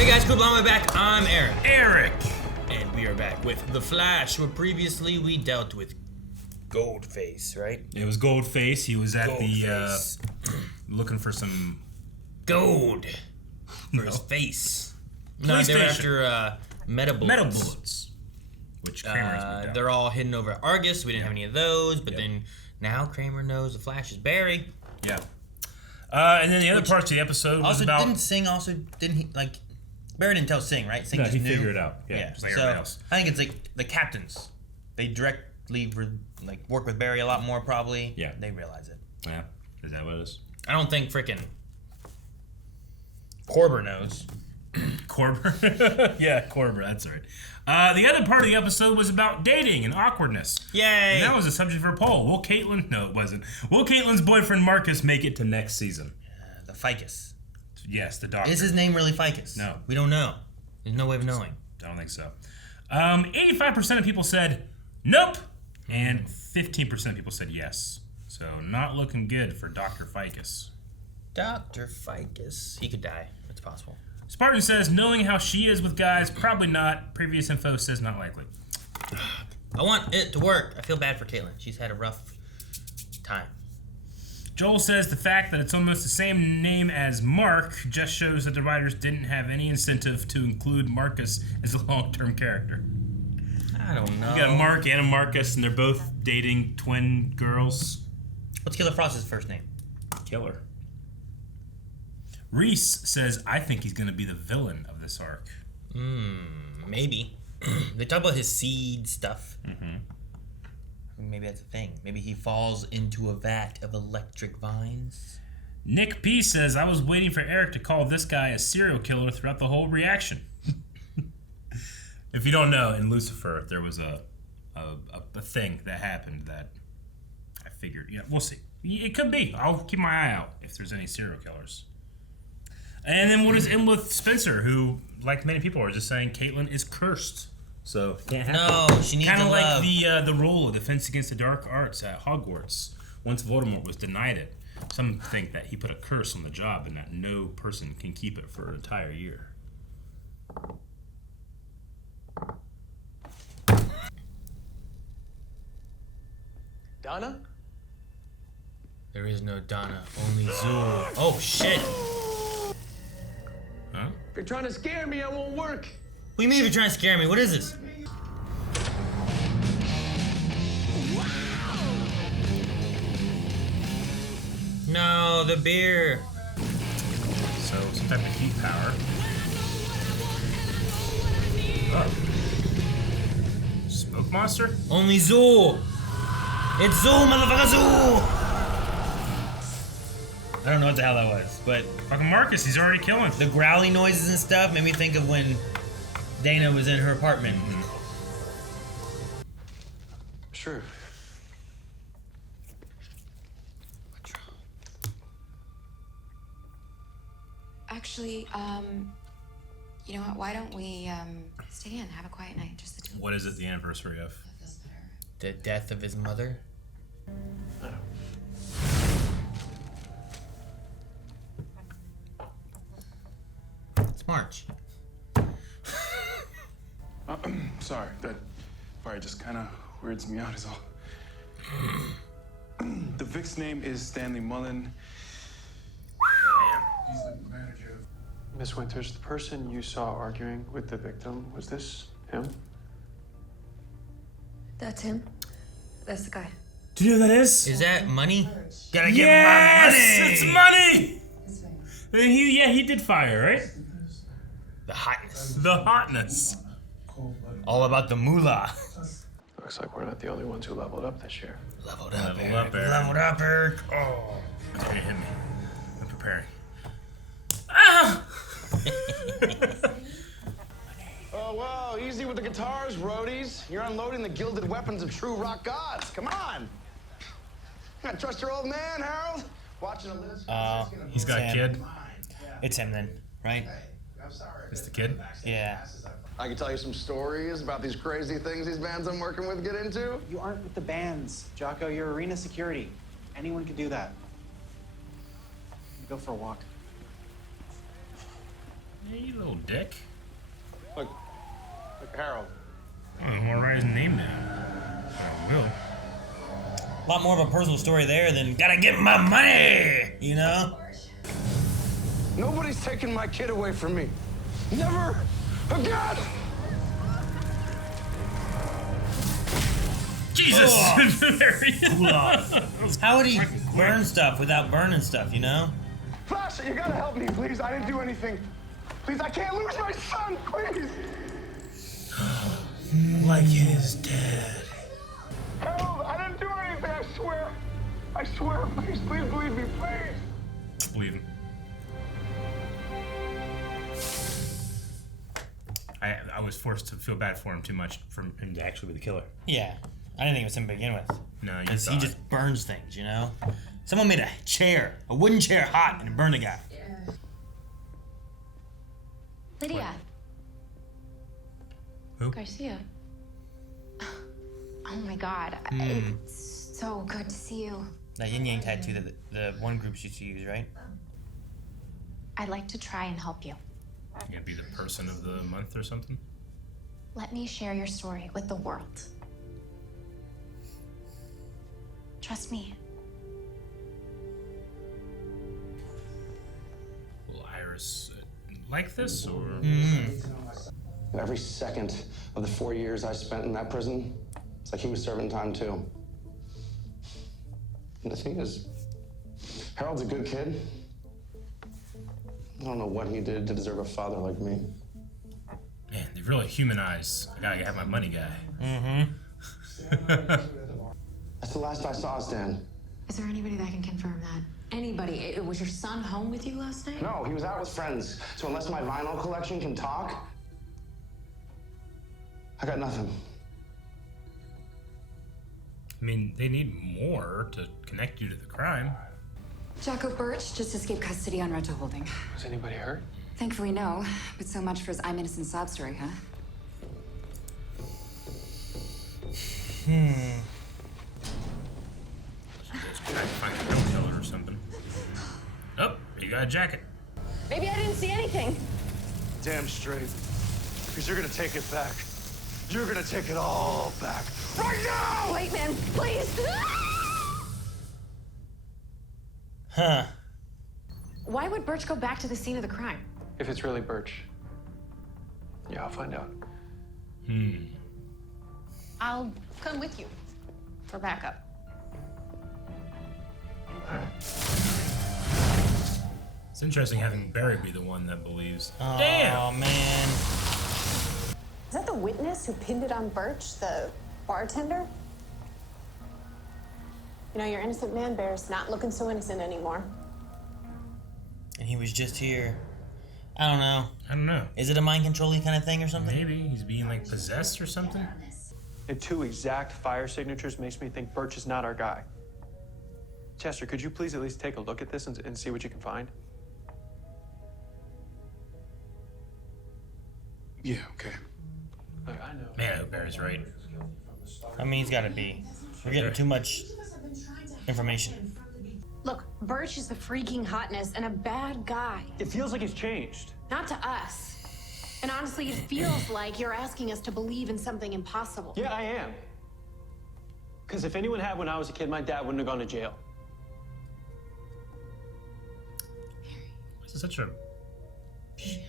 Hey guys, cool, I'm back. I'm Aaron. Eric! And we are back with The Flash, where previously we dealt with Goldface, right? It was Goldface. He was at Goldface. looking for some gold for his face. No, they're after Metabullets. Which Kramer's moved out. They're all hidden over at Argus. We didn't have any of those, but then now Kramer knows The Flash is Barry. Yeah. And then the other parts of the episode was about... Didn't he, like... Barry didn't tell Singh, right? Singh No, just he knew. figured it out. Yeah, just like everybody else. I think it's like the captains. They directly work with Barry a lot more, probably. Yeah. They realize it. Yeah. Is that what it is? I don't think frickin' Corber knows. Corber? Yeah, Corber, that's right. The other part of the episode was about dating and awkwardness. Yay! And that was a subject for a poll. Will Caitlyn... No, it wasn't. Will Caitlyn's boyfriend Marcus make it to next season? The Ficus. Yes, the doctor. Is his name really Ficus? No. We don't know. There's no way of knowing. I don't think so. 85% of people said nope, and 15% of people said yes. So not looking good for Dr. Ficus. Dr. Ficus. He could die. It's possible. Spartan says, knowing how she is with guys, probably not. Previous info says not likely. I want it to work. I feel bad for Caitlyn. She's had a rough time. Joel says the fact that it's almost the same name as Mark just shows that the writers didn't have any incentive to include Marcus as a long-term character. I don't know. You got Mark and a Marcus, and they're both dating twin girls. What's Killer Frost's first name? Killer. Reese says, I think he's going to be the villain of this arc. Maybe. They talk about his seed stuff. Mm-hmm. Maybe that's a thing. Maybe he falls into a vat of electric vines. Nick P says, I was waiting for Eric to call this guy a serial killer throughout the whole reaction. If you don't know, in Lucifer, there was a thing that happened that I figured, yeah, we'll see. It could be. I'll keep my eye out if there's any serial killers. And then what is in with Spencer, who, like many people, are just saying Caitlyn is cursed. So can't happen. No, she needs kind of like love. the role of Defense Against the Dark Arts at Hogwarts. Once Voldemort was denied it, some think that he put a curse on the job and that no person can keep it for an entire year. Donna? There is no Donna, only Zool. Oh shit! Huh? If you're trying to scare me, it won't work. What do you mean if you're trying to scare me? What is this? No, the beer. So some type of heat power. Oh. Smoke monster? Only Zool. It's Zool, motherfucker, Zool. I don't know what the hell that was, but Fucking Marcus, he's already killing. the growly noises and stuff made me think of when Dana was in her apartment. Sure. Actually, you know what? Why don't we stay in, have a quiet night, just the two of What us? is it the anniversary of? That feels better. The death of his mother. It's March. Sorry, that part just kind of weirds me out is all. The Vic's name is Stanley Mullen. He's the manager. Miss Winters, the person you saw arguing with the victim, was this him? That's him. That's the guy. Do you know who that is? Is that money? Gotta Yes! get my money! It's money! He did fire, right? The hotness. The hotness. All about the moolah. Looks like we're not the only ones who leveled up this year. Leveled up, Leveled Eric. up, Eric. Leveled up, Eric. Oh. It's gonna hit me. I'm preparing. Oh, wow, easy with the guitars, roadies. You're unloading the gilded weapons of true rock gods. Come on. Can't trust your old man, Harold. Watching a list. He's got a kid. It's him then, right? It's the kid. Yeah. I can tell you some stories about these crazy things these bands I'm working with get into. You aren't with the bands, Jocko. You're arena security. Anyone could do that. Go for a walk. Hey, you little dick. Look, Harold. I don't want to write his name down. I will. A lot more of a personal story there than gotta get my money, you know? Nobody's taking my kid away from me. Never again! Jesus! How would he burn stuff without burning stuff, you know? Flash, you gotta help me, please. I didn't do anything. Please, I can't lose my son, please! Like his dad. Harold, I didn't do anything, I swear. I swear, please believe me, please. Believe him. I was forced to feel bad for him too much for him to actually be the killer. Yeah. I didn't think it was him to begin with. No, you Because he thought. just burns things, you know? Someone made a wooden chair hot and it burned the guy. Lydia. Who? Garcia. Oh my god. It's so good to see you. That yin yang tattoo that the one group used to use, right? I'd like to try and help you. You gonna be the person of the month or something? Let me share your story with the world. Trust me. Will Iris like this, or? Every second of the 4 years I spent in that prison, it's like he was serving time too. And the thing is, Harold's a good kid. I don't know what he did to deserve a father like me. Man, they really humanize. I gotta have my money guy. That's the last I saw, Stan. Is there anybody that can confirm that? Anybody? Was your son home with you last night? No, he was out with friends. So unless my vinyl collection can talk, I got nothing. I mean, they need more to connect you to the crime. Jocko Birch just escaped custody on rental holding. Was anybody hurt? Thankfully, no. But so much for his I'm innocent sob story, huh? Just try to find a real killer or something. Oh, you got a jacket. Maybe I didn't see anything. Damn straight. Because you're gonna take it back. You're gonna take it all back. Right now! Wait, man, please. Huh. Why would Birch go back to the scene of the crime? If it's really Birch. Yeah, I'll find out. I'll come with you for backup. It's interesting having Barry be the one that believes. Oh, Damn! man. Is that the witness who pinned it on Birch, the bartender? You know, your innocent man bear's not looking so innocent anymore. And he was just here. I don't know. I don't know. Is it a mind controlling kind of thing or something? Maybe he's being like possessed or something. And 2 exact fire signatures makes me think Birch is not our guy. Chester, could you please at least take a look at this and see what you can find? Yeah, okay. Look, I know. Man, I hope Barry's right. I mean, he's gotta be. We're getting too much information. Look, Birch is the freaking hotness and a bad guy. It feels like he's changed. Not to us. And honestly, it feels like you're asking us to believe in something impossible. Yeah, I am. Because if anyone had when I was a kid, my dad wouldn't have gone to jail. This is such a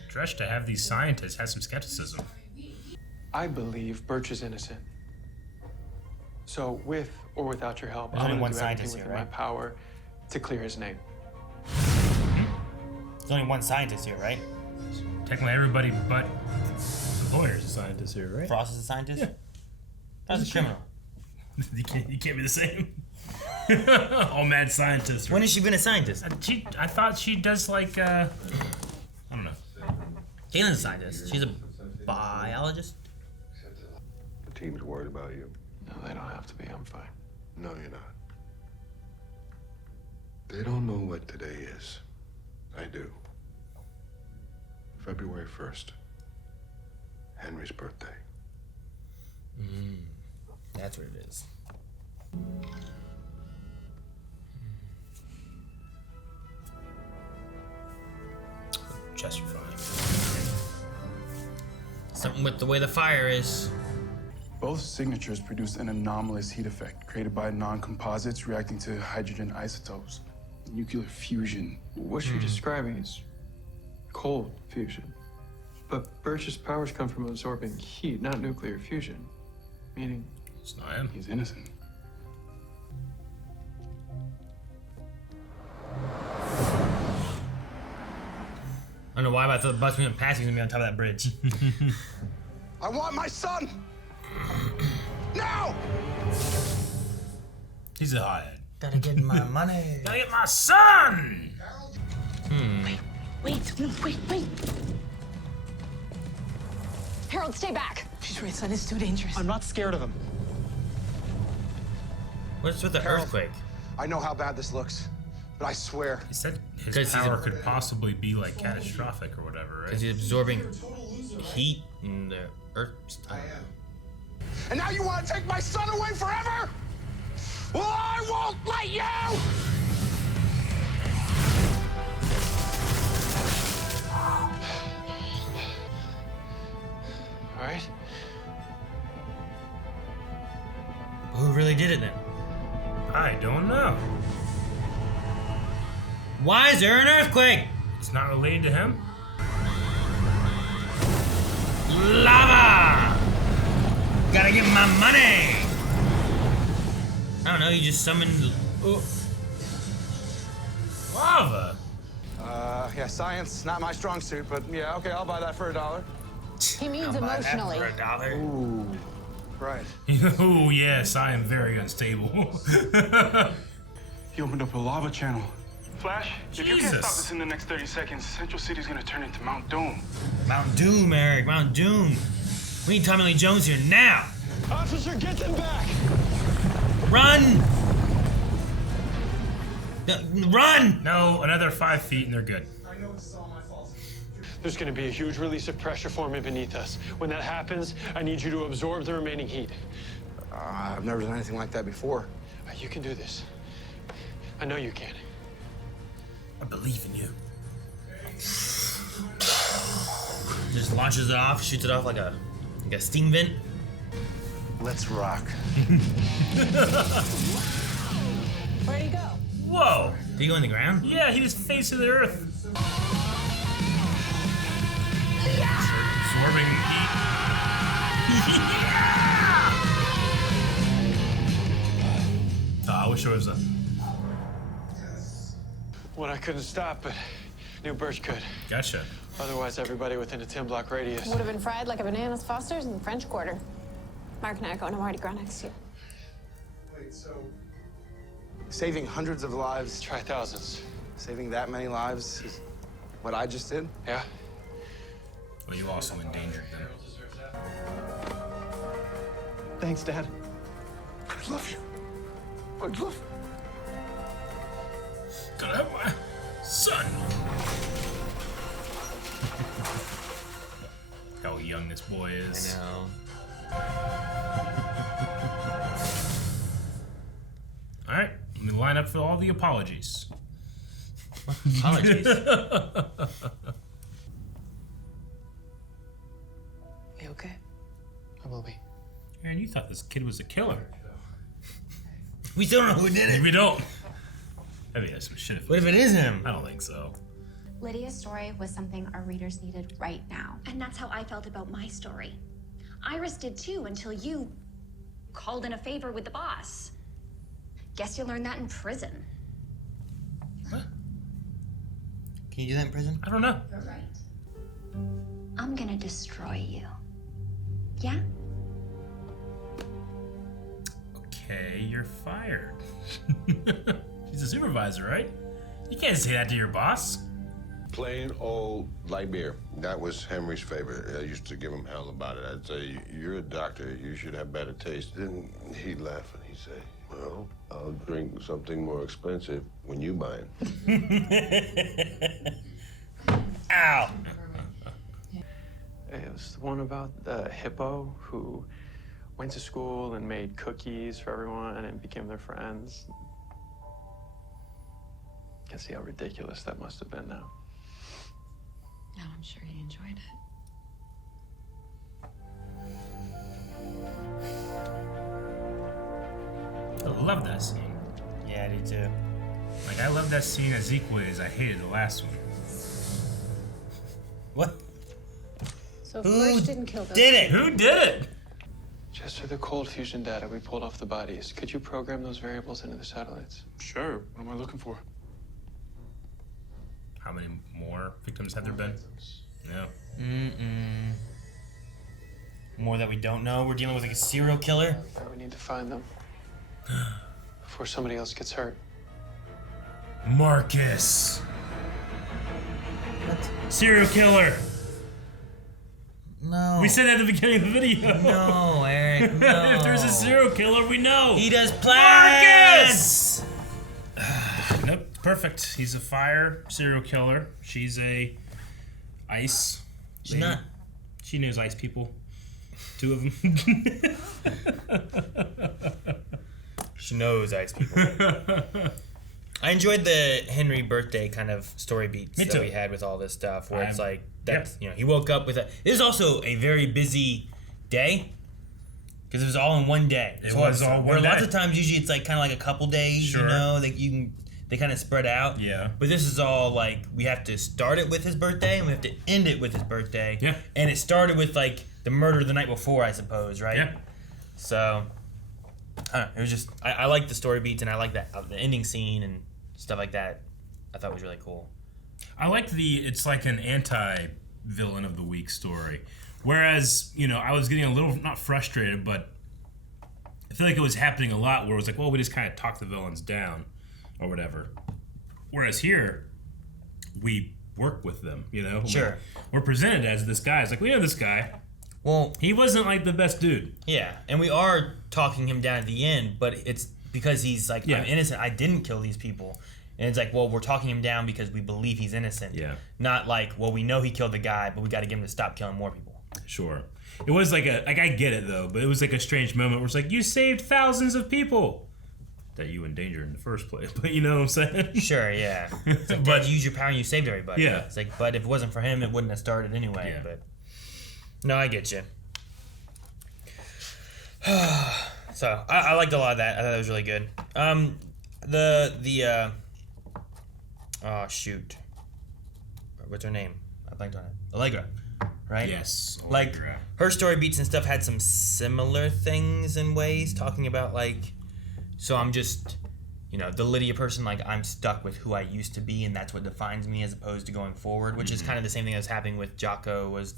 stretch to have these scientists have some skepticism. I believe Birch is innocent. So, with or without your help, There's I'm only going one to do everything scientist here, within my right? power to clear his name. There's only one scientist here, right? Technically, everybody but the lawyer's a scientist here, right? Frost is a scientist? Yeah. That's a criminal. You can't be the same. All mad scientists. When has she been a scientist? I thought she does like I don't know. Caitlin's a scientist. She's a biologist. The team's worried about you. No, they don't have to be. I'm fine. No, you're not. They don't know what today is. I do. February 1st. Henry's birthday. That's what it is. Chester fine. Something with the way the fire is. Both signatures produce an anomalous heat effect created by non-composites reacting to hydrogen isotopes. Nuclear fusion. What you're describing is cold fusion. But Birch's powers come from absorbing heat, not nuclear fusion. Meaning, It's not him. he's innocent. I don't know why, but I thought the bus we went past was gonna be on top of that bridge. I want my son! Now! He's a hothead. Gotta get my money. Gotta get my son! Wait. Harold, stay back. She's right, son. It's too dangerous. I'm not scared of him. What's with the earthquake? I know how bad this looks, but I swear. He said his 'Cause he's power could possibly be like catastrophic or whatever, Because right? he's absorbing heat in the earth. And now you want to take my son away forever? Well, I won't let you! all right? Who really did it then? I don't know. Why is there an earthquake? It's not related to him. Lava! Gotta get my money! I don't know, you just summoned. Oh. Lava. Yeah, science, not my strong suit, but yeah, okay, I'll buy that for $1. He means emotionally. For $1. Ooh, right. Oh yes, I am very unstable. He opened up a lava channel. Flash, if you can't stop Jesus. this in the next 30 seconds, Central City's gonna turn into Mount Doom. Mount Doom, Eric, Mount Doom. We need Tommy Lee Jones here now. Officer, get them back! Run! Run! No, another 5 feet and they're good. There's gonna be a huge release of pressure forming beneath us. When that happens, I need you to absorb the remaining heat. I've never done anything like that before. You can do this. I know you can. I believe in you. Just launches it off, shoots it off like a steam vent. Let's rock. Where'd he go? Whoa! Did he go in the ground? Yeah, he just faced the earth. Absorbing heat. I wish there was a. One I couldn't stop, but knew Birch could. Gotcha. Otherwise, everybody within a 10-block radius. Would have been fried like a banana's Foster's in the French Quarter. Mark and I are going to Mardi Gras next year. Wait, so... Saving hundreds of lives, Try thousands. saving that many lives is what I just did? Yeah? Well, you also endangered them. Thanks, Dad. I love you. I love you. Gonna have my son. How young this boy is. I know. All right, let me line up for all the apologies. Apologies. You okay? I will be. Aaron, you thought this kid was a killer. We still don't know who did it. We don't. Maybe that's some shit. What if it is him? I don't think so. Lydia's story was something our readers needed right now. And that's how I felt about my story. Iris did too until you called in a favor with the boss. Guess you learned that in prison. Can you do that in prison? I don't know. You're right. I'm gonna destroy you. Yeah? Okay, you're fired. She's a supervisor, right? You can't say that to your boss. Plain old light beer. That was Henry's favorite. I used to give him hell about it. I'd say, you're a doctor, you should have better taste. Then he'd laugh and he'd say, well, I'll drink something more expensive when you buy it. Ow! It was the one about the hippo who went to school and made cookies for everyone and became their friends. Can see how ridiculous that must have been now. No, I'm sure he enjoyed it. love that scene. Yeah, I do too. Like, I love that scene as equally as I hated the last one. What? So Who Birch didn't kill those did it? people. Who did it? Chester, the cold fusion data we pulled off the bodies, could you program those variables into the satellites? Sure. What am I looking for? How many more victims have there been? No. More that we don't know. We're dealing with like a serial killer. We need to find them before somebody else gets hurt. Marcus. What? Serial killer. No. We said that at the beginning of the video. No, Eric. No. If there's a serial killer, we know. He does plants. Marcus. Nope. Perfect. He's a fire serial killer. She's a ice. She's not. She knows ice people. 2 of them. She knows ice people. I enjoyed the Henry birthday kind of story beats that we had with all this stuff, where it's like that's he woke up with a. It was also a very busy day because it was all in one day. It was all one day. Lots of times, usually it's like kind of like a couple days. Sure. You know, they kind of spread out. Yeah. But this is all like we have to start it with his birthday and we have to end it with his birthday. Yeah. And it started with like the murder the night before, I suppose, right? Yeah. So I don't know. It was just I like the story beats and I like that the ending scene and stuff like that. I thought was really cool. I like it's like an anti-villain of the week story. Whereas, I was getting a little, not frustrated, but I feel like it was happening a lot where it was like, well, we just kind of talk the villains down or whatever. Whereas here, we work with them, Sure. We're presented as this guy. It's like, we know this guy. Well, he wasn't like the best dude. Yeah, and we are talking him down at the end, but it's because he's like, I'm innocent. I didn't kill these people. And it's like, well, we're talking him down because we believe he's innocent. Yeah. Not like, well, we know he killed the guy, but we got to get him to stop killing more people. Sure. It was like I get it though, but it was like a strange moment where it's like, you saved thousands of people that you endangered in the first place. But you know what I'm saying? Sure, yeah. It's like, but use your power and you saved everybody. Yeah. It's like, but if it wasn't for him, it wouldn't have started anyway. Yeah. But no, I get you. So I liked a lot of that. I thought it was really good. Oh shoot, what's her name? I blanked on it. Allegra, right? Yes. Like Allegra. her story beats and stuff had some similar things in ways, talking about like, so I'm just, the Lydia person. Like I'm stuck with who I used to be, and that's what defines me, as opposed to going forward, which is kind of the same thing that's happening with Jocko. Was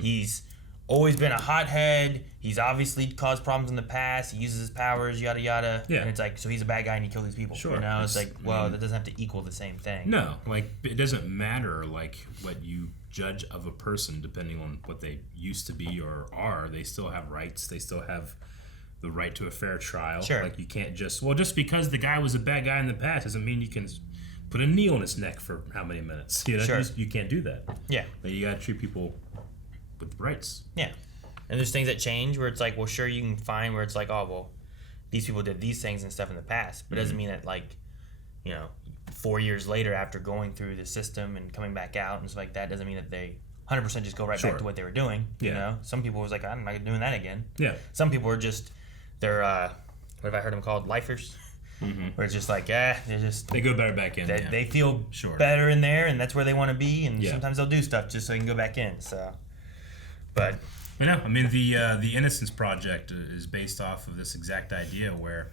he's always been a hothead. He's obviously caused problems in the past. He uses his powers, yada yada. Yeah. And it's like, so he's a bad guy and he killed these people. Sure. It's like, well, that doesn't have to equal the same thing. No, like it doesn't matter like what you judge of a person depending on what they used to be or are. They still have rights. They still have the right to a fair trial. Sure. Like you can't just because the guy was a bad guy in the past doesn't mean you can put a knee on his neck for how many minutes. Sure. You can't do that. Yeah. Like, you gotta treat people with rights. Yeah. And there's things that change where it's like, well, sure, you can find where it's like, oh, well, these people did these things and stuff in the past. But it doesn't mean that, like, 4 years later after going through the system and coming back out and stuff like that, doesn't mean that they 100% just go right back to what they were doing. Yeah. Some people was like, I'm not doing that again. Yeah. Some people are just, they're, what have I heard them called? Lifers. Where it's just like, they go better back in. They feel better in there, and that's where they want to be. And sometimes they'll do stuff just so they can go back in. So, but I know. I mean, the Innocence Project is based off of this exact idea where,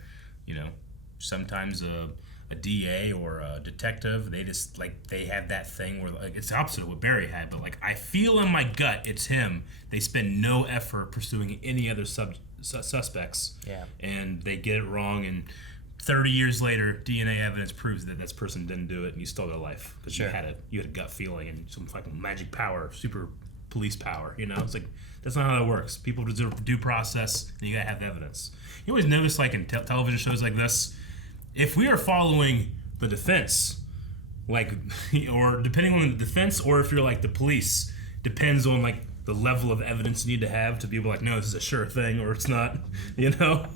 sometimes a DA or a detective, they just they have that thing where it's the opposite of what Barry had, but I feel in my gut it's him. They spend no effort pursuing any other suspects. Yeah. And they get it wrong, and 30 years later, DNA evidence proves that this person didn't do it, and you stole their life because you had a gut feeling and some fucking magic power, super police power. It's like that's not how that works. People deserve due process, and you gotta have evidence. You always notice, in television shows like this, if we are following the defense, or depending on the defense, or if you're the police, depends on the level of evidence you need to have to be able no, this is a sure thing, or it's not. I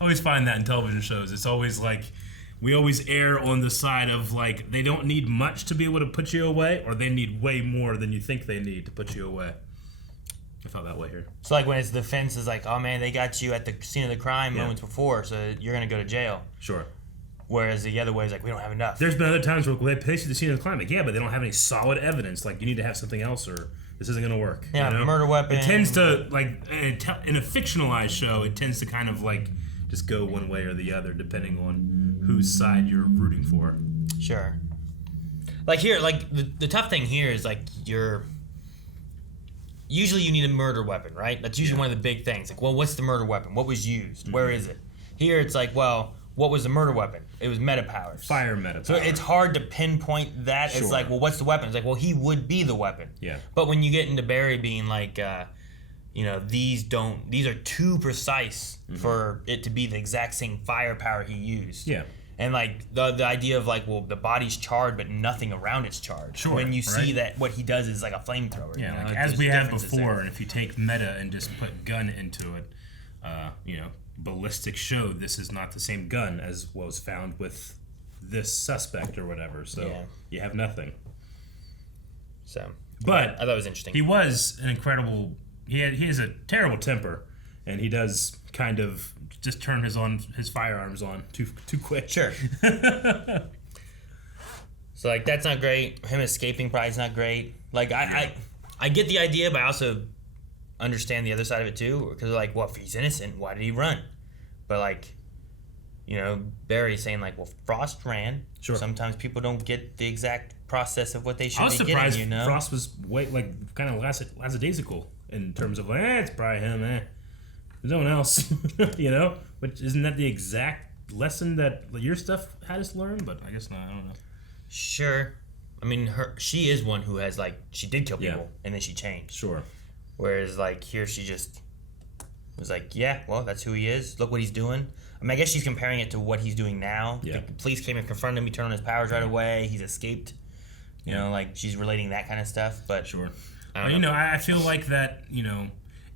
always find that in television shows. It's always we always err on the side of they don't need much to be able to put you away, or they need way more than you think they need to put you away. I felt that way here. So like when it's the defense is like, oh man, they got you at the scene of the crime moments before, so you're gonna go to jail. Sure. Whereas the other way is like, we don't have enough. There's been other times where they place you the scene of the crime, like, yeah, but they don't have any solid evidence. Like, you need to have something else, or this isn't gonna work. Yeah, you know? murder weapon. It tends to in a fictionalized show, it tends to kind of like just go one way or the other, depending on whose side you're rooting for. Sure. Like here, like the tough thing here is like usually you need a murder weapon, right? That's usually one of the big things. Like, well, what's the murder weapon? What was used? Where is it? Here it's like, well, what was the murder weapon? It was meta powers. Fire meta power. So it's hard to pinpoint that. Sure. It's like, well, what's the weapon? It's like, well, he would be the weapon. Yeah. But when you get into Barry being like, these are too precise for it to be the exact same firepower he used. Yeah. And like the idea of like, well, the body's charred, but nothing around it's charred. Sure. When you see that what he does is like a flamethrower. Yeah, you know? like, Like, as there's we have differences before, there. and if you take meta and just put gun into it, ballistics showed this is not the same gun as was found with this suspect or whatever. So you have nothing. So, but I thought it was interesting. He was an incredible. He has a terrible temper, and he does kind of just turn his firearms on too quick. Sure. So like that's not great. Him escaping probably is not great. Like I get the idea, but I also understand the other side of it too. Because like, well, if he's innocent, why did he run? But like, Barry's saying like, well, Frost ran. Sure. Sometimes people don't get the exact process of what they should I was be surprised getting. Frost was kind of lackadaisical in terms of it's probably him. There's no one else. Which isn't that the exact lesson that your stuff had us learn? But I guess not. I don't know. Sure. I mean, she is one who has like she did kill people and then she changed. Sure. Whereas like here she just was like, yeah, well, that's who he is. Look what he's doing. I mean, I guess she's comparing it to what he's doing now. Yeah. The police came and confronted him. He turned on his powers right away. He's escaped. Like she's relating that kind of stuff. But sure. I don't know. I feel like that.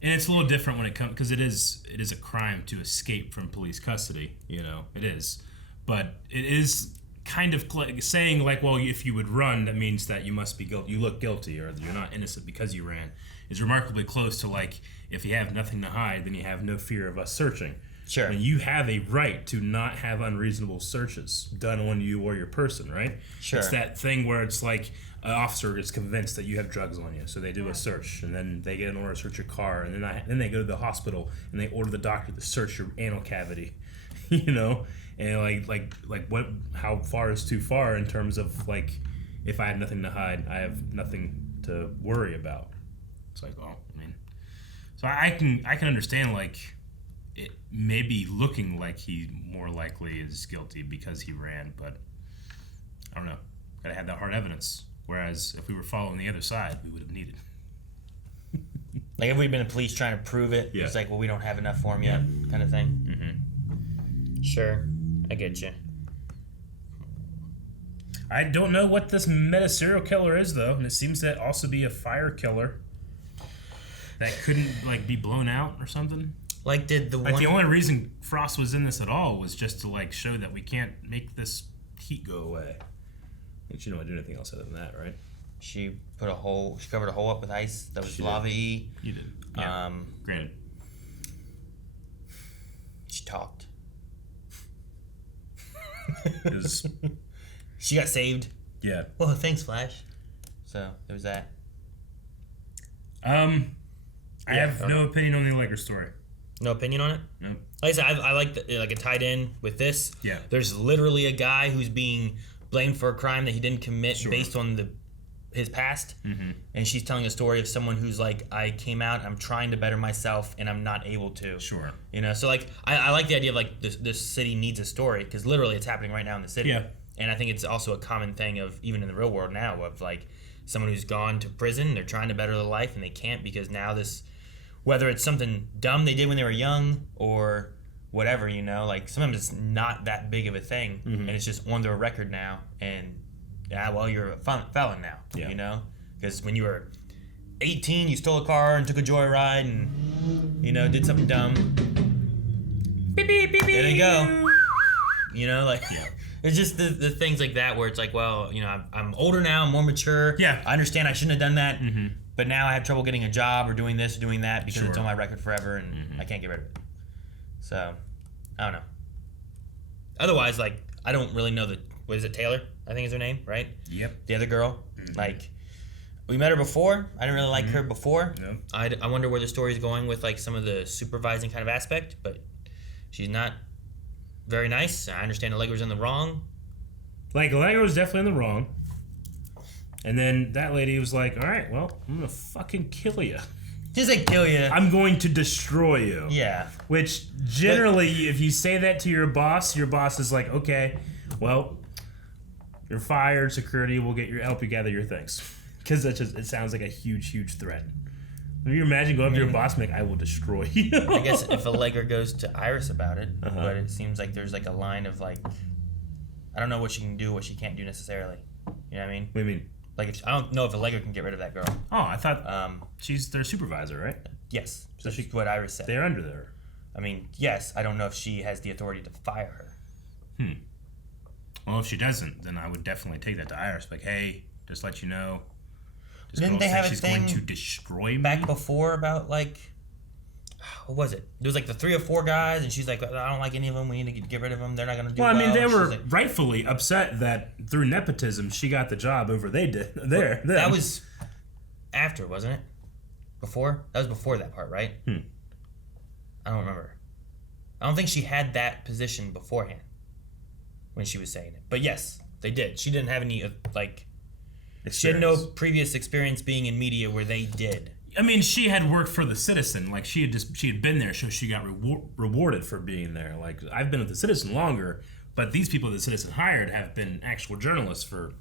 And it's a little different when it comes because it is a crime to escape from police custody. It is, but it is kind of saying like, well, if you would run, that means that you must be guilty. You look guilty, or you're not innocent because you ran. Is remarkably close to like, if you have nothing to hide, then you have no fear of us searching. Sure. And you have a right to not have unreasonable searches done on you or your person, right? Sure. It's that thing where it's like an officer is convinced that you have drugs on you, so they do a search, and then they get an order to search your car, and then they go to the hospital and they order the doctor to search your anal cavity, and like what? How far is too far in terms of like, if I have nothing to hide, I have nothing to worry about. It's like, well, I mean, so I can understand like it maybe looking like he more likely is guilty because he ran, but I don't know. Gotta have that hard evidence. Whereas if we were following the other side, we would have needed. Like if we'd been the police trying to prove it, it's like, well, we don't have enough for him yet, kind of thing. Mm-hmm. Sure, I get you. I don't know what this meta serial killer is though, and it seems to also be a fire killer that couldn't like be blown out or something. Like did the the only reason Frost was in this at all was just to like show that we can't make this heat go away. But you don't do anything else other than that, right? She covered a hole up with ice that was lava-y. You did. Yeah. Granted. She talked. Is she got saved. Yeah. Well, thanks, Flash. So there was that. I have no opinion on the Allegra story. No opinion on it? No. Like I said, I like it tied in with this. Yeah. There's literally a guy who's being blamed for a crime that he didn't commit based on his past. Mm-hmm. And she's telling a story of someone who's like, I came out, I'm trying to better myself, and I'm not able to. Sure. So like, I like the idea of like this city needs a story, because literally it's happening right now in the city. Yeah. And I think it's also a common thing of, even in the real world now, of like someone who's gone to prison, they're trying to better their life, and they can't because now this, whether it's something dumb they did when they were young or whatever, like sometimes it's not that big of a thing, and it's just on their record now, and well, you're a felon now, because when you were 18, you stole a car and took a joyride and, did something dumb. Beep, beep, beep, there you go. It's just the things like that where it's like, well, I'm older now, I'm more mature. Yeah. I understand I shouldn't have done that. Mm-hmm. but now I have trouble getting a job or doing this or doing that because it's Sure. on my record forever and I can't get rid of it. So, I don't know. Otherwise, like, I don't really know what is it, Taylor? I think is her name, right? Yep. The other girl. Like, we met her before. I didn't really like her before. Yep. I wonder where the story's going with, like, some of the supervising kind of aspect, but she's not very nice. I understand Allegra's in the wrong. Like, Allegra was definitely in the wrong. And then that lady was like, all right, well, I'm going to fucking kill you. Just like kill you. I'm going to destroy you. Yeah. Which, generally, if you say that to your boss is like, okay, well, you're fired, security will help you gather your things. Because it sounds like a huge, huge threat. Can you imagine going up to your boss and be like, I will destroy you? I guess if Allegra goes to Iris about it, but it seems like there's like a line of like, I don't know what she can do, what she can't do necessarily. You know what I mean? What do you mean? Like, I don't know if Allegra can get rid of that girl. Oh, I thought she's their supervisor, right? Yes. So that's what Iris said. They're under there. I mean, yes. I don't know if she has the authority to fire her. Well, if she doesn't, then I would definitely take that to Iris. Like, hey, just let you know. This Didn't girl they said have a she's thing going to destroy me? back before about like, what was it? There was like the 3 or 4 guys, and she's like, I don't like any of them. We need to get rid of them. They're not going to do well. Well, I mean, they were like, rightfully upset that through nepotism she got the job over they did. There, that was after, wasn't it? Before? That was before that part, right? I don't remember. I don't think she had that position beforehand when she was saying it. But yes, they did. She didn't have any like. She had no previous experience being in media where they did. I mean, she had worked for the Citizen. Like, she had been there, so she got rewarded for being there. Like, I've been with the Citizen longer, but these people the Citizen hired have been actual journalists for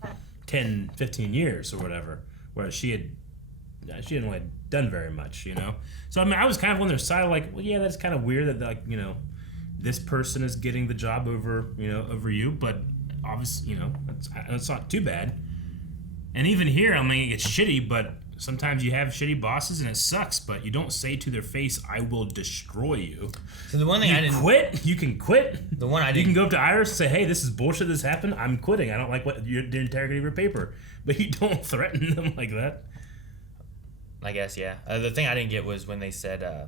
10, 15 years or whatever. Whereas she hadn't really done very much, you know. So I mean, I was kind of on their side, like, well, yeah, that's kind of weird that, like, you know, this person is getting the job over you, but obviously, you know, it's not too bad. And even here, I mean, it's shitty, but sometimes you have shitty bosses and it sucks, but you don't say to their face, I will destroy you. So the one thing I didn't quit. You can quit. The one I didn't. You can go up to Iris and say, hey, this is bullshit this happened. I'm quitting. I don't like the integrity of your paper. But you don't threaten them like that. I guess, yeah. The thing I didn't get was when they said,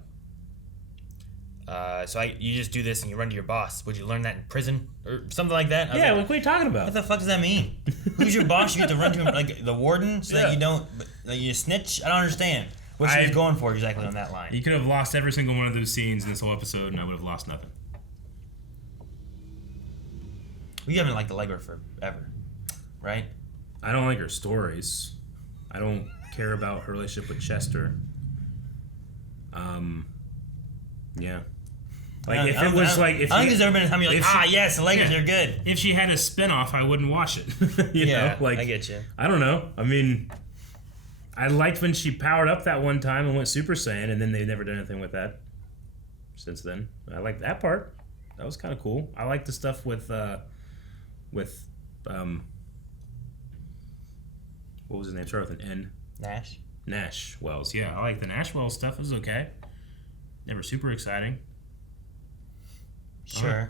you just do this and you run to your boss. Would you learn that in prison or something like that? Yeah, like, what are you talking about? What the fuck does that mean? Who's your boss? You get to run to him, like the warden, so that you don't, like, you snitch. I don't understand what she was going for exactly on that line. You could have lost every single one of those scenes in this whole episode, and I would have lost nothing. We haven't liked Allegra forever, right? I don't like her stories. I don't care about her relationship with Chester. Yeah. Like, if it was like, if I think there's ever been a time you're like, yes, the Lakers are good. If she had a spinoff, I wouldn't watch it. you know? Like, I get you. I don't know. I mean, I liked when she powered up that one time and went Super Saiyan, and then they've never done anything with that since then. I like that part. That was kind of cool. I like the stuff with what was his name? Started with an N. Nash Wells. Yeah, I like the Nash Wells stuff. It was okay. Never super exciting. Sure.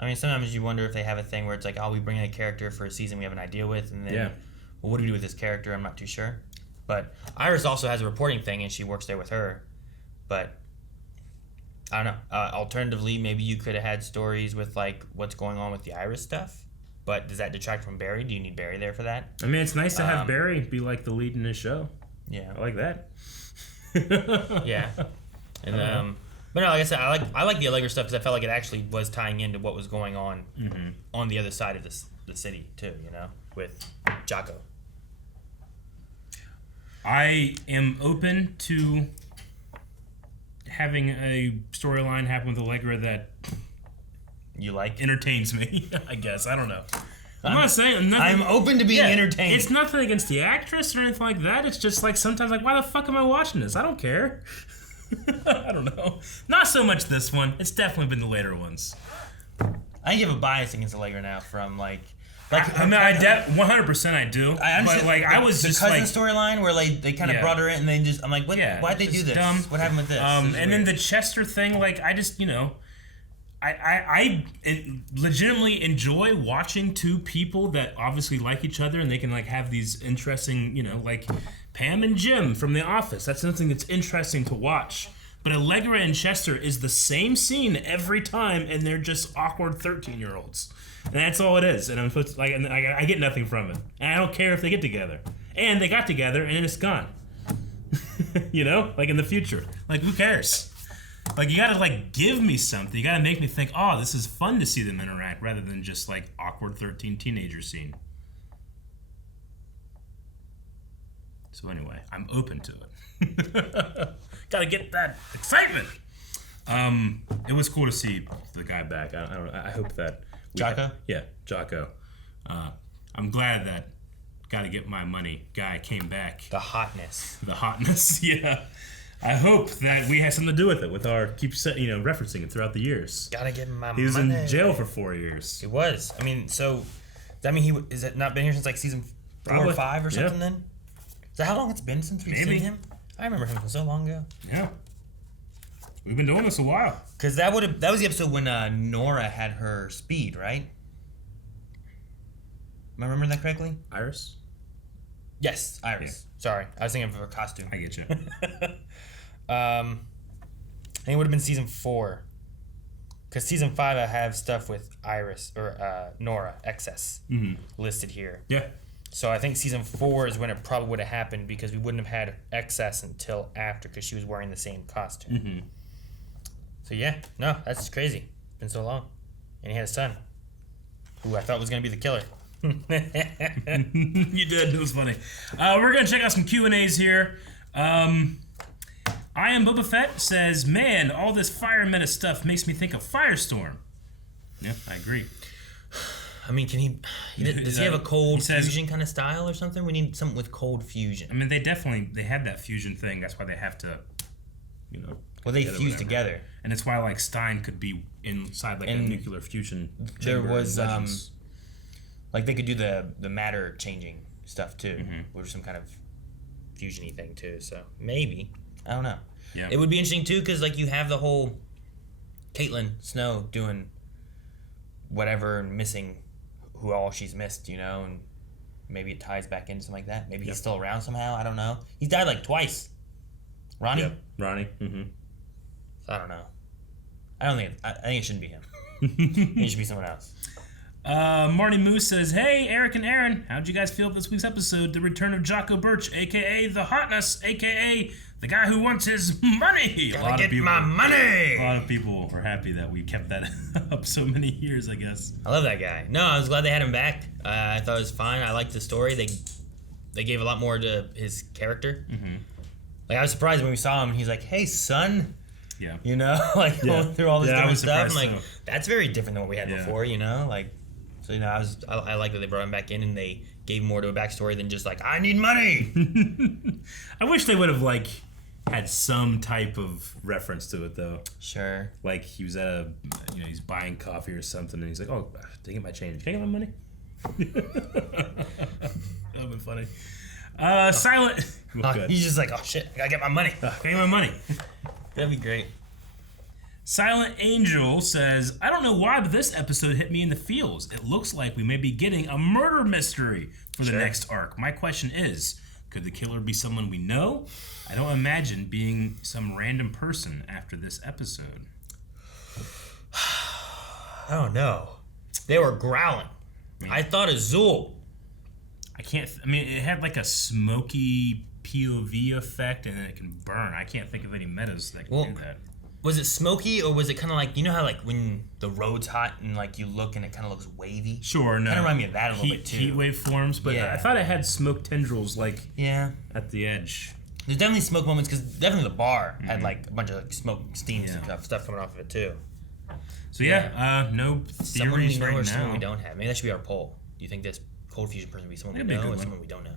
I mean, sometimes you wonder if they have a thing where it's like, oh, we bring in a character for a season we have an idea with, and then, well, what do we do with this character? I'm not too sure. But Iris also has a reporting thing, and she works there with her. But I don't know. Alternatively, maybe you could have had stories with, like, what's going on with the Iris stuff. But does that detract from Barry? Do you need Barry there for that? I mean, it's nice to have Barry be, like, the lead in his show. Yeah. I like that. Yeah. And but no, like I said, I like the Allegra stuff because I felt like it actually was tying into what was going on on the other side of the city too. You know, with Jocko. I am open to having a storyline happen with Allegra that you like entertains me. I guess I don't know. I'm not saying I'm open to being entertained. It's nothing against the actress or anything like that. It's just like sometimes like, why the fuck am I watching this? I don't care. I don't know. Not so much this one. It's definitely been the later ones. I give a bias against Allegra now from like I mean, 100% I do. I understand. But like, I was the just cousin like storyline where like they kind of brought her in and they just I'm like, what? Why'd they do this? Dumb. What happened with this? And then the Chester thing, like I just I legitimately enjoy watching two people that obviously like each other and they can like have these interesting like Pam and Jim from The Office. That's something that's interesting to watch. But Allegra and Chester is the same scene every time, and they're just awkward 13-year-olds. And that's all it is. And I'm supposed to, and I get nothing from it. And I don't care if they get together. And they got together, and it's gone. You know? Like in the future. Like, who cares? Like, you gotta, like, give me something. You gotta make me think, oh, this is fun to see them interact, rather than just, like, awkward 13 teenager scene. So anyway, I'm open to it. Gotta get that excitement. It was cool to see the guy back. I hope that... Jocko? Yeah, Jocko. I'm glad that gotta get my money guy came back. The hotness. The hotness, yeah. I hope that we had something to do with it, with our referencing it throughout the years. Gotta get my money. He was in jail for 4 years. He was. I mean, so, I mean, is it not been here since like season 4 or 5 or something then? Is that how long it's been since we've seen him? I remember him from so long ago. Yeah. We've been doing this a while. Because that was the episode when Nora had her speed, right? Am I remembering that correctly? Iris? Yes, Iris. Yeah. Sorry, I was thinking of her costume. I get you. I think it would have been season 4. Because season 5, I have stuff with Iris, or Nora, excess, listed here. Yeah. So I think season 4 is when it probably would have happened, because we wouldn't have had excess until after, because she was wearing the same costume. Mm-hmm. So yeah, no, that's crazy. It's been so long. And he had a son, who I thought was going to be the killer. You did. It was funny. We're going to check out some Q&As here. I Am Boba Fett says, man, all this fire meta stuff makes me think of Firestorm. Yeah, I agree. I mean, does he have a cold fusion kind of style or something? We need something with cold fusion. I mean, they had that fusion thing. That's why they have to, Well, they fuse together. And it's why, like, Stein could be inside, like, a nuclear fusion chamber. There was, Legends. like, they could do the matter changing stuff, too. Or some kind of fusion-y thing, too. So, maybe. I don't know. Yeah. It would be interesting, too, because, like, you have the whole Caitlin Snow doing whatever and missing who all she's missed, and maybe it ties back into something like that. Maybe he's still around somehow. I don't know. He's died, like, twice. Ronnie? Yeah, Ronnie. Mm-hmm. I don't know. I think it shouldn't be him. I think it should be someone else. Marty Moose says, hey, Eric and Aaron, how'd you guys feel about this week's episode? The return of Jocko Birch, a.k.a. the hotness, a.k.a. the guy who wants his money. Gotta get my money. A lot of people were happy that we kept that up so many years, I guess. I love that guy. No, I was glad they had him back. I thought it was fine. I liked the story. They gave a lot more to his character. Mm-hmm. Like, I was surprised when we saw him and he's like, hey, son. Yeah. Going through all this different stuff. I'm like, that's very different than what we had before, Like, so, I like that they brought him back in and they gave more to a backstory than just like, I need money. I wish they would have, like, had some type of reference to it, though. Sure. Like, he was at he's buying coffee or something, and he's like, oh, did I get my change? Can I get my money? That would have been funny. Silent. He's just like, oh, shit, I gotta get my money. Can I get my money? That'd be great. Silent Angel says, I don't know why, but this episode hit me in the feels. It looks like we may be getting a murder mystery for the next arc. My question is, could the killer be someone we know? I don't imagine being some random person after this episode. I don't know. They were growling. I thought Azul. It had like a smoky POV effect and then it can burn. I can't think of any metas that can do that. Was it smoky or was it kind of like, how like when the road's hot and like you look and it kind of looks wavy? Sure, no. Kind of remind me of that a little bit too. Heat wave forms, but I thought it had smoke tendrils like at the edge. There's definitely smoke moments because definitely the bar had like a bunch of like smoke, steam stuff coming off of it too. So no theories someone we know right or now. someone we don't have. Maybe that should be our poll. Do you think this cold fusion person would be someone we know or someone we don't know?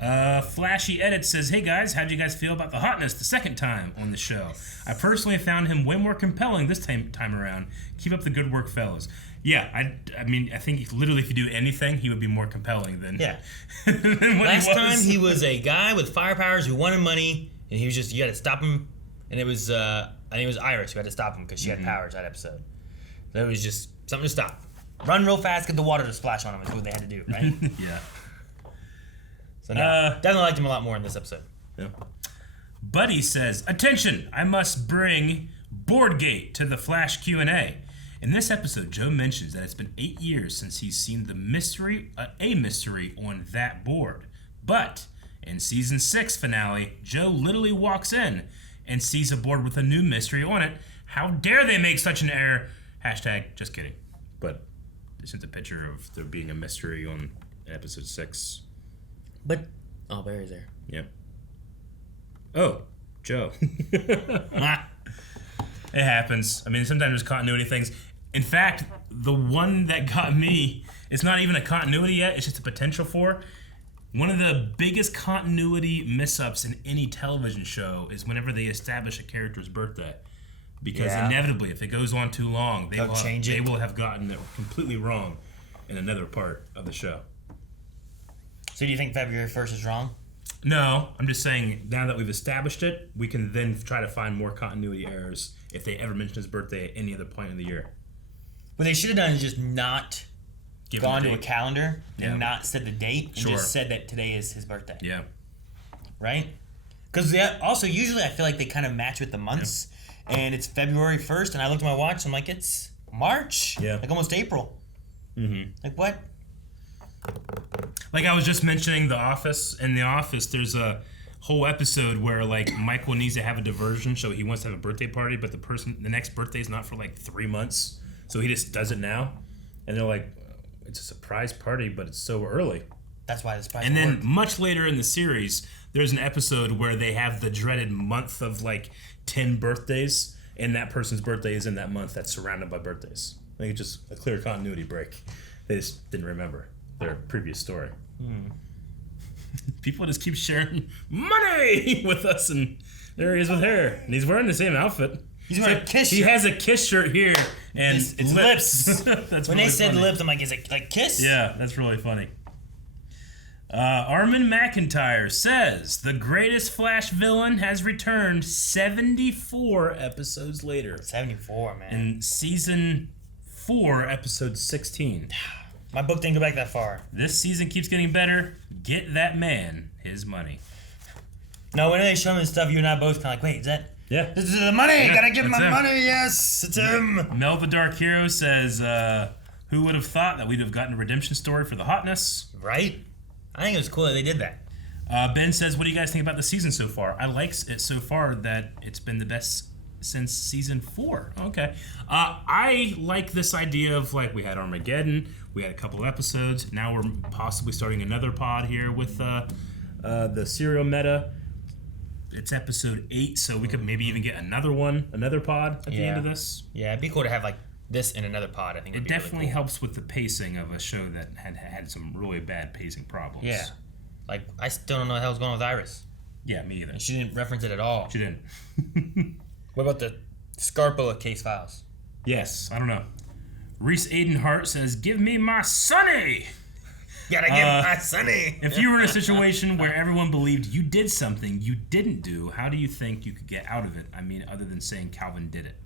Flashy Edit says, hey guys, how'd you guys feel about the hotness the second time on the show? I personally found him way more compelling this time around. Keep up the good work, fellas. Yeah, I mean, I think literally if you do anything, he would be more compelling than, than what Last he was. time he was a guy with fire powers who wanted money, and he was just, you had to stop him. And it was, I think it was Iris who had to stop him because she had powers that episode. So it was just something to stop. Run real fast, get the water to splash on him is what they had to do, right? Yeah. So no, definitely liked him a lot more in this episode. Yeah. Buddy says, "Attention! I must bring Boardgate to the Flash Q&A." In this episode, Joe mentions that it's been 8 years since he's seen the mystery, a mystery on that board. But in season 6 finale, Joe literally walks in and sees a board with a new mystery on it. How dare they make such an error? Hashtag just kidding. But this is a picture of there being a mystery on episode 6. But Barry's there. Yeah. Oh, Joe. It happens. I mean, sometimes there's continuity things. In fact, the one that got me, it's not even a continuity yet, it's just a potential for. One of the biggest continuity mess-ups in any television show is whenever they establish a character's birthday. Because inevitably, if it goes on too long, they will have gotten it completely wrong in another part of the show. So do you think February 1st is wrong? No, I'm just saying now that we've established it, we can then try to find more continuity errors if they ever mention his birthday at any other point in the year. What they should have done is just not gone to a calendar and not said the date and just said that today is his birthday. Yeah. Right? Because also usually I feel like they kind of match with the months, and it's February 1st, and I looked at my watch, and I'm like, it's March. Yeah. Like almost April. Mm-hmm. Like what? Like I was just mentioning The Office. In The Office, there's a whole episode where like Michael needs to have a diversion, so he wants to have a birthday party, but the next birthday is not for like 3 months, so he just does it now. And they're like, it's a surprise party, but it's so early. That's why the surprise. And then much later in the series, there's an episode where they have the dreaded month of like 10 birthdays, and that person's birthday is in that month that's surrounded by birthdays. I think it's just a clear continuity break. They just didn't remember their previous story. People just keep sharing money with us, and there he is with her, and he's wearing the same outfit. He's wearing a Kiss shirt. He has a Kiss shirt here, and it's lips. That's when really they said funny. lips, I'm like, is it like Kiss? Yeah, that's really funny. Armin McIntyre says the greatest Flash villain has returned 74 episodes later. 74, man. In season 4, episode 16. My book didn't go back that far. This season keeps getting better. Get that man his money. No, when they show him this stuff, you and I both kind of like, wait, is that? Yeah. This is the money. Yeah, Gotta give him my him. money. Yes, it's him. Mel the Dark Hero says, who would have thought that we'd have gotten a redemption story for the hotness? Right? I think it was cool that they did that. Ben says, what do you guys think about the season so far? I like it so far that it's been the best since season 4. Okay. I like this idea of, like, we had Armageddon, we had a couple episodes, now we're possibly starting another pod here with the serial meta. It's episode 8, so we could maybe even get another pod at the end of this. Yeah, it'd be cool to have, like, this in another pod, I think. It definitely really helps with the pacing of a show that had some really bad pacing problems. Yeah. Like, I still don't know what the hell's going on with Iris. Yeah, me either. And she didn't reference it at all. She didn't. What about the Scarpa case files? Yes, I don't know. Reese Aidenhart says, give me my Sonny! Gotta get my Sonny! If you were in a situation where everyone believed you did something you didn't do, how do you think you could get out of it? I mean, other than saying Calvin did it.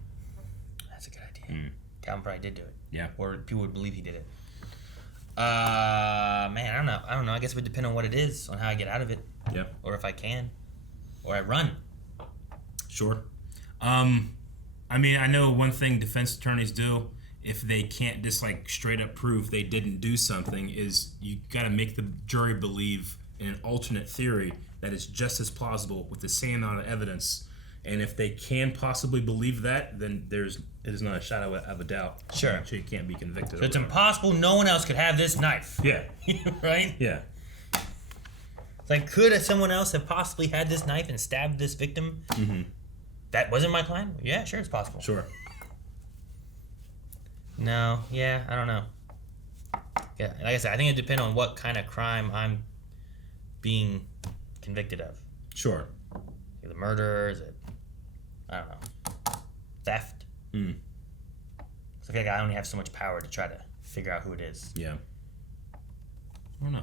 That's a good idea. Calvin probably did do it. Yeah. Or people would believe he did it. Man, I don't know. I guess it would depend on what it is, on how I get out of it. Yeah. Or if I can. Or I run. Sure. I mean, I know one thing defense attorneys do, if they can't just like straight up prove they didn't do something, is you got to make the jury believe in an alternate theory that is just as plausible with the same amount of evidence. And if they can possibly believe that, then it is not a shadow of a doubt. Sure. She can't be convicted. So it's impossible no one else could have this knife. Yeah. Right? Yeah. It's like, could someone else have possibly had this knife and stabbed this victim? Mm-hmm. That wasn't my client? Yeah, sure, it's possible. Sure. No, yeah, I don't know. Yeah, like I said, I think it depends on what kind of crime I'm being convicted of. Sure. Is it murder? Is it, I don't know, theft? So I feel like I only have so much power to try to figure out who it is. Yeah. I don't know.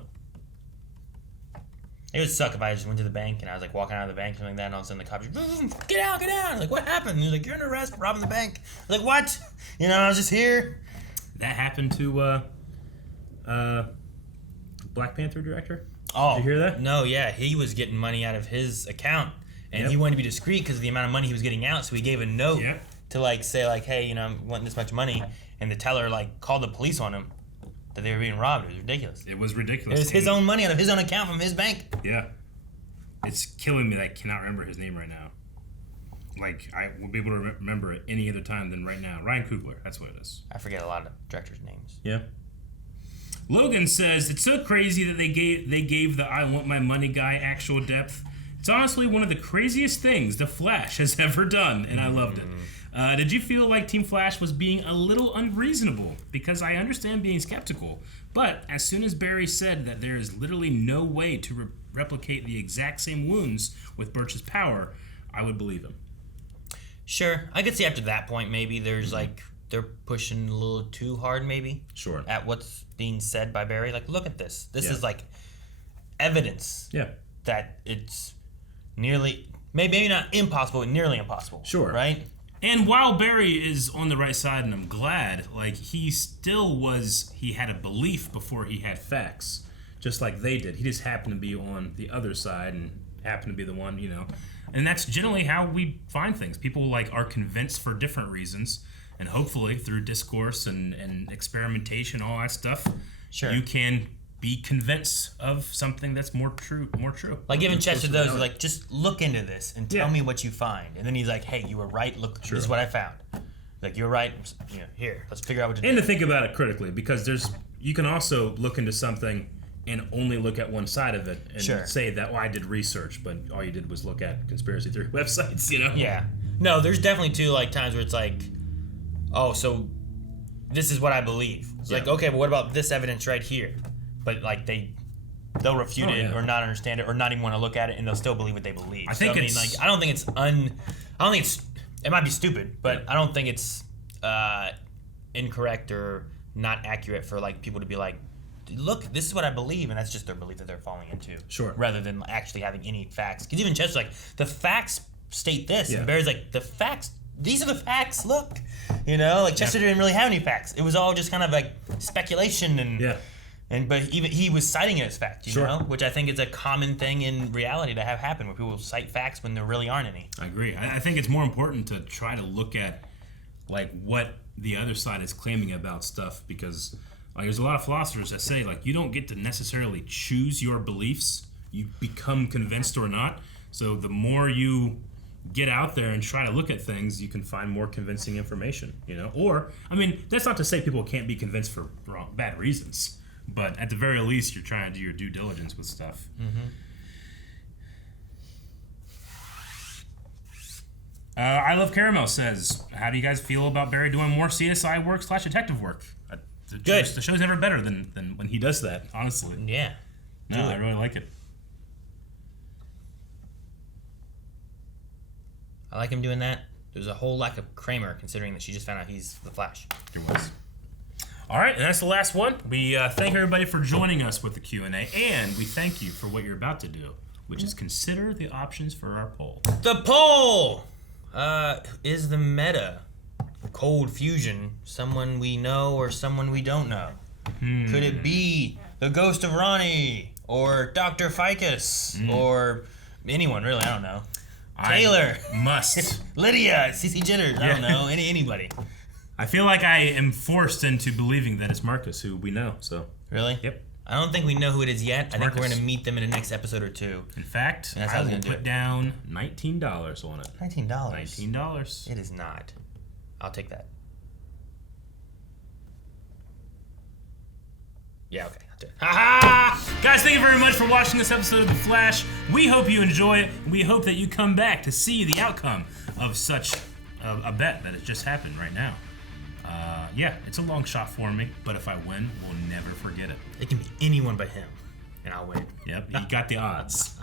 It would suck if I just went to the bank and I was like walking out of the bank or something like that, and all of a sudden the cops were, get out, get out. Like, what happened? And he was like, you're under arrest for robbing the bank. I was like, what? You know, I was just here. That happened to Black Panther director. Oh, did you hear that? No, yeah, he was getting money out of his account, and he wanted to be discreet because of the amount of money he was getting out. So he gave a note to like say like, hey, you know, I'm wanting this much money, and the teller like called the police on him that they were being robbed. It was ridiculous. It was ridiculous. It was his own money out of his own account from his bank. Yeah, it's killing me that I cannot remember his name right now. Like, I will be able to remember it any other time than right now. Ryan Coogler, that's what it is. I forget a lot of directors' names. Yeah. Logan says, it's so crazy that they gave the I Want My Money guy actual depth. It's honestly one of the craziest things The Flash has ever done, and I loved it. Did you feel like Team Flash was being a little unreasonable? Because I understand being skeptical, but as soon as Barry said that there is literally no way to replicate the exact same wounds with Birch's power, I would believe him. Sure, I could see after that point maybe there's like they're pushing a little too hard maybe. Sure. At what's being said by Barry. Like, look at this. This is like evidence. Yeah. That it's nearly maybe not impossible, but nearly impossible. Sure. Right. And while Barry is on the right side, and I'm glad, like he had a belief before he had facts, just like they did. He just happened to be on the other side and happened to be the one, you know. And that's generally how we find things. People like are convinced for different reasons, and hopefully through discourse and experimentation, all that stuff, you can be convinced of something that's more true. Like giving Chester those, like, just look into this and tell me what you find. And then he's like, hey, you were right. Look, this is what I found. Like, you're right. You know, here, let's figure out what to do. And to think about it critically, because you can also look into something and only look at one side of it and say that, I did research, but all you did was look at conspiracy theory websites, you know? Yeah. No, there's definitely like times where it's like, oh, so this is what I believe. It's like, okay, but what about this evidence right here? But like they'll refute it or not understand it or not even want to look at it, and they'll still believe what they believe. I don't think it's it might be stupid, but I don't think it's incorrect or not accurate for like people to be like, look, this is what I believe, and that's just their belief that they're falling into. Sure. Rather than actually having any facts. Because even Chester's like, the facts state this. And Barry's like, the facts, these are the facts, look. You know, like Chester didn't really have any facts. It was all just kind of like speculation but even he was citing it as fact, you know? Which I think is a common thing in reality to have happen, where people cite facts when there really aren't any. I agree. I think it's more important to try to look at like what the other side is claiming about stuff, because like, there's a lot of philosophers that say like you don't get to necessarily choose your beliefs. You become convinced or not. So the more you get out there and try to look at things, you can find more convincing information, you know? Or, I mean, that's not to say people can't be convinced for bad reasons, but at the very least, you're trying to do your due diligence with stuff. I Love Caramel says, how do you guys feel about Barry doing more CSI work / detective work? Good. The show's never better than when he does that, honestly. Yeah. No, I really like it. I like him doing that. There's a whole lack of Kramer, considering that she just found out he's the Flash. There was. All right, and that's the last one. We thank everybody for joining us with the Q&A, and we thank you for what you're about to do, which is consider the options for our poll. The poll! Is the meta cold fusion someone we know or someone we don't know? Could it be the ghost of Ronnie or Dr. Ficus or anyone, really? I don't know. Taylor. Must. Lydia. CC Jitters. I don't know. Anybody. I feel like I am forced into believing that it's Marcus, who we know. So really? Yep. I don't think we know who it is yet. It's I think Marcus. we're going to meet them in the next episode or two. In fact, I will put down $19 on it. $19? $19. It is not. I'll take that. Yeah, okay. I'll do it. Ha-ha! Guys, thank you very much for watching this episode of The Flash. We hope you enjoy it. We hope that you come back to see the outcome of such a bet that has just happened right now. Yeah, it's a long shot for me, but if I win, we'll never forget it. It can be anyone but him, and I'll win. Yep, you got the odds.